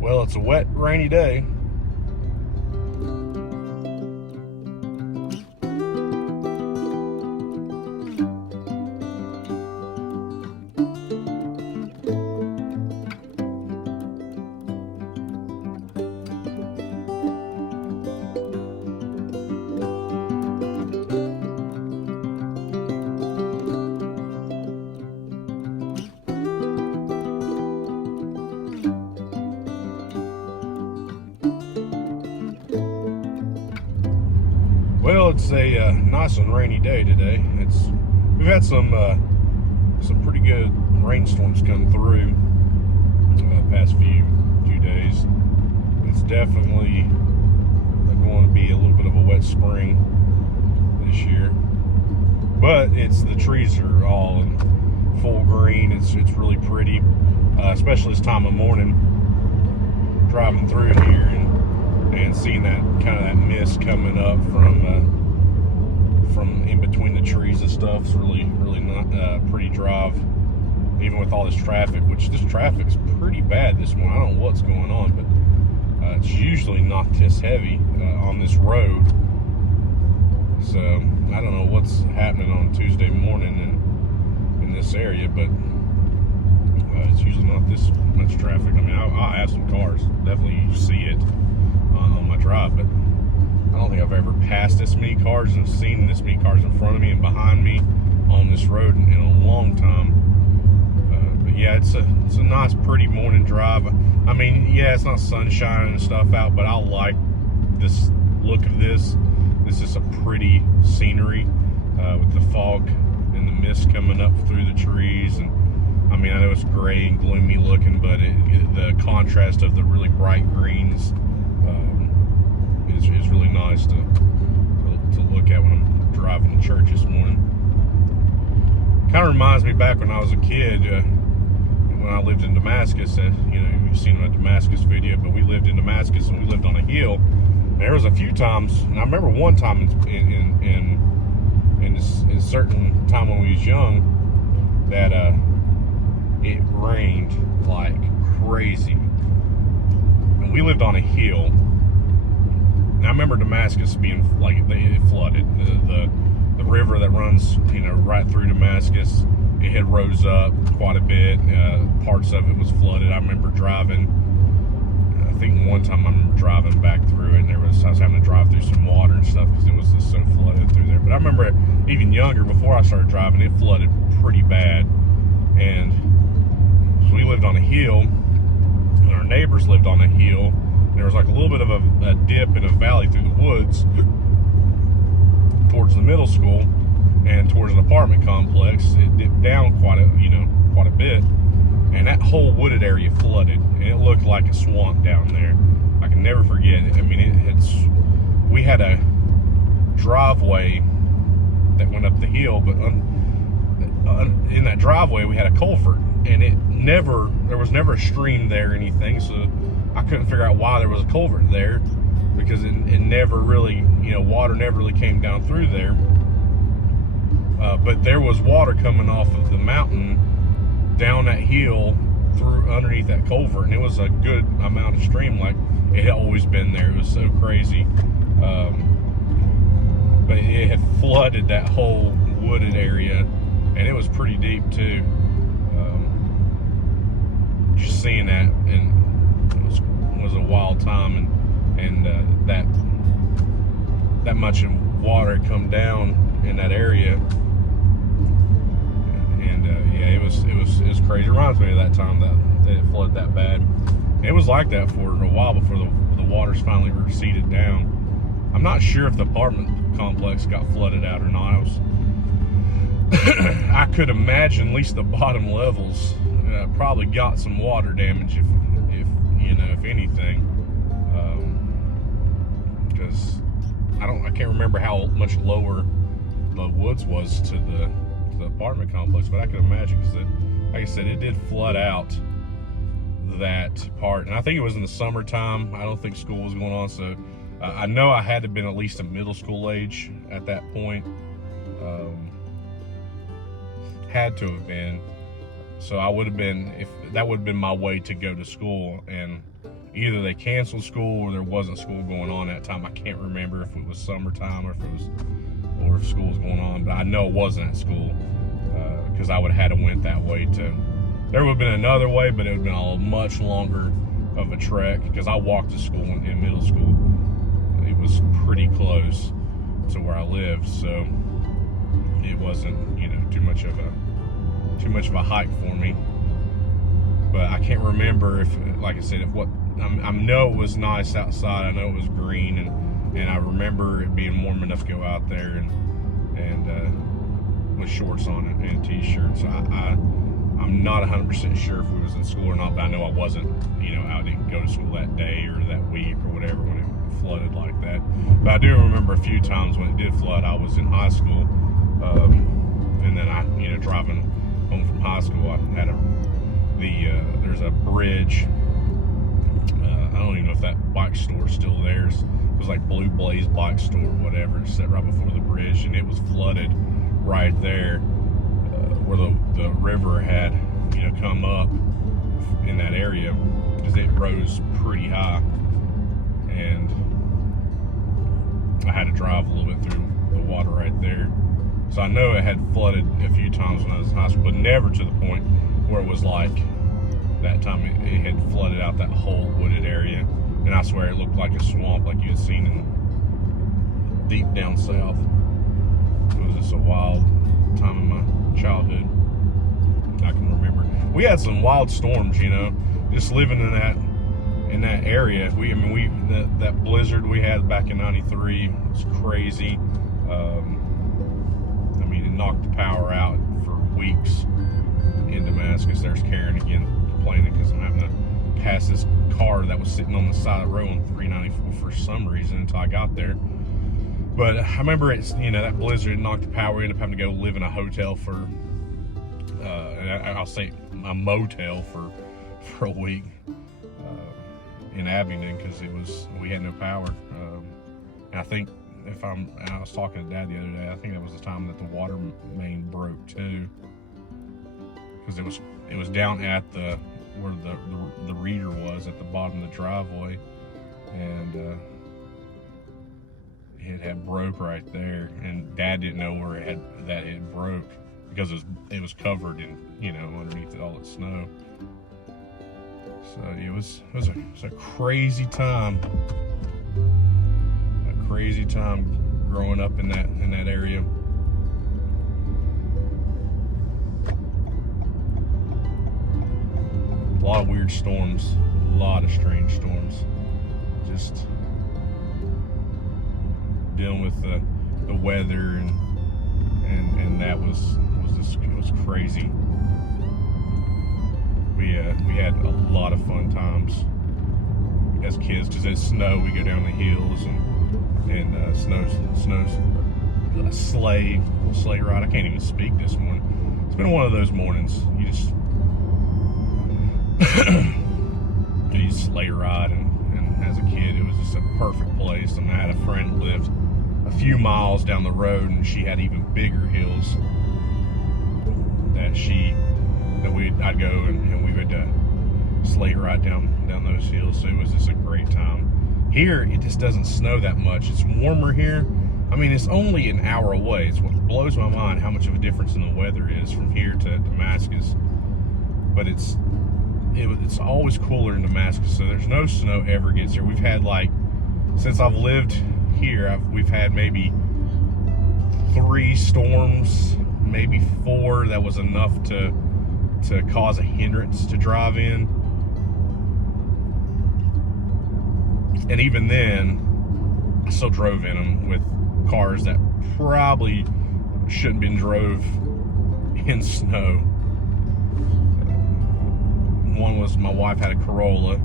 Well, it's a wet, rainy day. Well, it's a nice and rainy day today. We've had some pretty good rainstorms come through the past few days. It's definitely going to be a little bit of a wet spring this year, but the trees are all in full green. It's really pretty, especially this time of morning. Driving through here and seeing that kind of that mist coming up from in between the trees and stuff. It's really not pretty drive, even with all this traffic, which this traffic is pretty bad this morning. I don't know what's going on, but it's usually not this heavy on this road. So I don't know what's happening on Tuesday morning in this area, but it's usually not this much traffic. I mean, I have some cars, definitely see it on my drive, but I don't think I've ever passed this many cars and seen this many cars in front of me and behind me on this road in a long time. But yeah, it's a nice, pretty morning drive. I mean, yeah, it's not sunshine and stuff out, but I like this look of this. This is a pretty scenery with the fog and the mist coming up through the trees. And I mean, I know it's gray and gloomy looking, but the contrast of the really bright greens is really nice to look at when I'm driving to church this morning. Kind of reminds me back when I was a kid, when I lived in Damascus. You've seen my Damascus video, but we lived in Damascus and we lived on a hill. There was a few times, and I remember one time in a certain time when we was young, that it rained like crazy, and we lived on a hill. And I remember Damascus being like it flooded. The river that runs right through Damascus, it had rose up quite a bit. Parts of it was flooded. I remember driving. I think one time I remember driving back through it, and I was having to drive through some water and stuff because it was just so flooded through there. But I remember even younger, before I started driving, it flooded pretty bad. And we lived on a hill, and our neighbors lived on a hill. There was like a little bit of a dip in a valley through the woods towards the middle school and towards an apartment complex. It dipped down quite a bit, and that whole wooded area flooded, and it looked like a swamp down there. I can never forget it. I mean, we had a driveway that went up the hill, but in that driveway we had a culvert, and there was never a stream there or anything, so I couldn't figure out why there was a culvert there, because it never really, water never really came down through there. But there was water coming off of the mountain down that hill through underneath that culvert, and it was a good amount of stream, like it had always been there. It was so crazy. But it had flooded that whole wooded area, and it was pretty deep too. Just seeing that, and it was a wild time, and that much water had come down in that area, and yeah, it was crazy. It reminds me of that time that it flooded that bad. And it was like that for a while before the waters finally receded down. I'm not sure if the apartment complex got flooded out or not. I could imagine at least the bottom levels probably got some water damage, if anything, because I can't remember how much lower the woods was to the apartment complex, but I can imagine, because like I said, it did flood out that part, and I think it was in the summertime. I don't think school was going on, so I know I had to have been at least a middle school age at that point. Had to have been. So I would have been, if that would have been my way to go to school, and either they canceled school or there wasn't school going on at that time. I can't remember if it was summertime or if school was going on, but I know it wasn't at school, because I would have had to went that way to. There would have been another way, but it would have been a much longer of a trek, because I walked to school in middle school. It was pretty close to where I lived, so it wasn't, too much of a hike for me. But I can't remember if, like I said, I know it was nice outside. I know it was green, and I remember it being warm enough to go out there and with shorts on and a t-shirt. So I'm not 100% sure if we was in school or not, but I know I wasn't, I didn't go to school that day or that week or whatever when it flooded like that. But I do remember a few times when it did flood. I was in high school, and then driving home from high school, I had there's a bridge. I don't even know if that bike store is still there. It was like Blue Blaze Bike Store or whatever. It's set right before the bridge, and it was flooded right there, where the river had come up in that area, because it rose pretty high, and I had to drive a little bit through the water right there. So I know it had flooded a few times when I was in high school, but never to the point where it was like that time it had flooded out that whole wooded area. And I swear it looked like a swamp, like you had seen in deep down south. It was just a wild time in my childhood. I can remember. We had some wild storms, just living in that area. That blizzard we had back in '93 was crazy. It knocked the power out for weeks in Damascus. There's Karen again complaining because I'm having to pass this car that was sitting on the side of the road on 394 for some reason until I got there. But I remember that blizzard knocked the power. We ended up having to go live in a hotel for, and I'll say a motel for a week in Abingdon, because we had no power. And I think I was talking to Dad the other day, I think that was the time that the water main broke too, because it was down at where the reader was at the bottom of the driveway, and it had broke right there, and Dad didn't know where it broke, because it was covered in underneath all that snow. So it was a crazy time. Crazy time growing up in that area. A lot of weird storms, a lot of strange storms. Just dealing with the weather and that was crazy. We had a lot of fun times as kids, because it's snow. We go down the hills and sleigh ride. I can't even speak this morning. It's been one of those mornings. You just sleigh ride, and as a kid, it was just a perfect place. And I had a friend who lived a few miles down the road, and she had even bigger hills that I'd go and we would sleigh ride down those hills. So it was just a great time. Here, it just doesn't snow that much. It's warmer here. It's only an hour away. It's what blows my mind how much of a difference in the weather is from here to Damascus. But it's always cooler in Damascus, so there's no snow ever gets here. We've had, since I've lived here, we've had maybe 3 storms, maybe 4 that was enough to cause a hindrance to drive in. And even then, I still drove in them with cars that probably shouldn't been drove in snow. One was, my wife had a Corolla.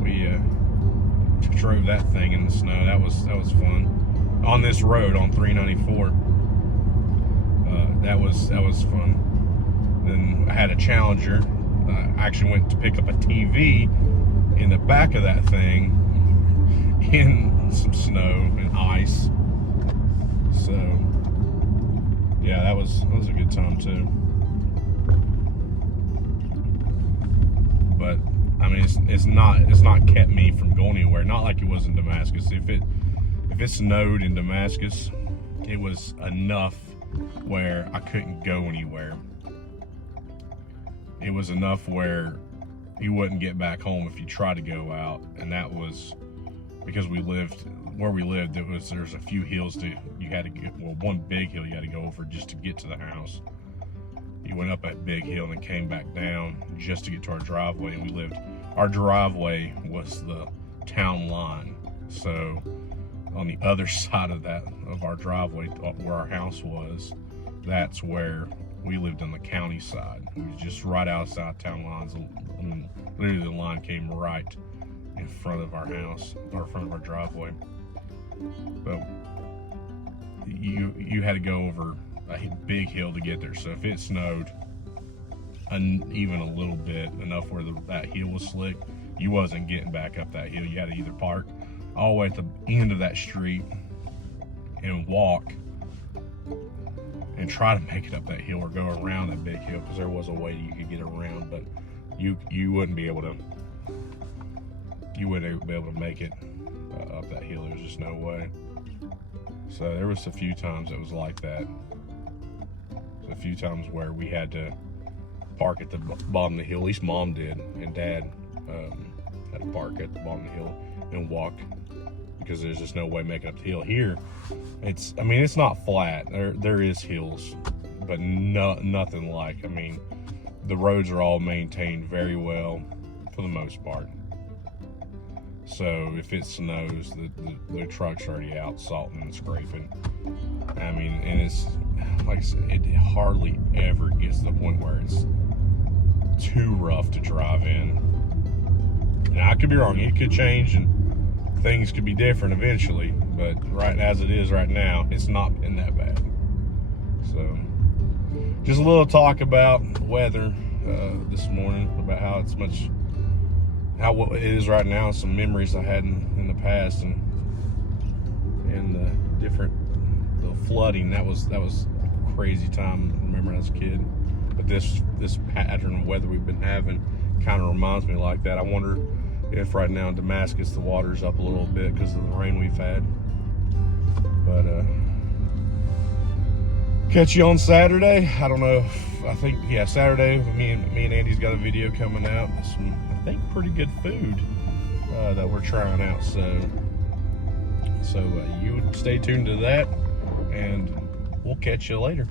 We drove that thing in the snow. That was fun. On this road on 394. That was fun. Then I had a Challenger. I actually went to pick up a TV in the back of that thing in some snow and ice. So yeah, that was a good time too. But I mean, it's not kept me from going anywhere. Not like it was in Damascus. If it snowed in Damascus, it was enough where I couldn't go anywhere. It was enough where you wouldn't get back home if you tried to go out, and that was because where we lived. There's a few hills you had to get. Well, one big hill you had to go over just to get to the house. You went up that big hill and then came back down just to get to our driveway. And our driveway was the town line. So on the other side of our driveway, where our house was, that's where we lived on the county side. We was just right outside town lines. I mean, literally the line came right in front of our house, or in front of our driveway. But you had to go over a big hill to get there. So if it snowed even a little bit, enough where that hill was slick, you wasn't getting back up that hill. You had to either park all the way at the end of that street and walk and try to make it up that hill, or go around that big hill, because there was a way you could get around, but you wouldn't be able to make it up that hill. There's just no way. So there was a few times it was like that. A few times where we had to park at the bottom of the hill. At least Mom did, and Dad had to park at the bottom of the hill and walk, because there's just no way making up the hill. Here, it's not flat. There is hills, but nothing like. I mean, the roads are all maintained very well for the most part. So if it snows, the truck's already out salting and scraping. I mean, and it's, like I said, it hardly ever gets to the point where it's too rough to drive in. Now, I could be wrong. It could change and things could be different eventually, but right as it is right now, it's not been that bad. So, just a little talk about weather this morning, about how what it is right now, some memories I had in the past, and the flooding. That was a crazy time, I remember as a kid. But this pattern of weather we've been having kind of reminds me like that. I wonder if right now in Damascus the water's up a little bit because of the rain we've had. But catch you on Saturday. I don't know. I think Saturday. Me and Andy's got a video coming out. Some, I think, pretty good food that we're trying out. So you stay tuned to that, and we'll catch you later.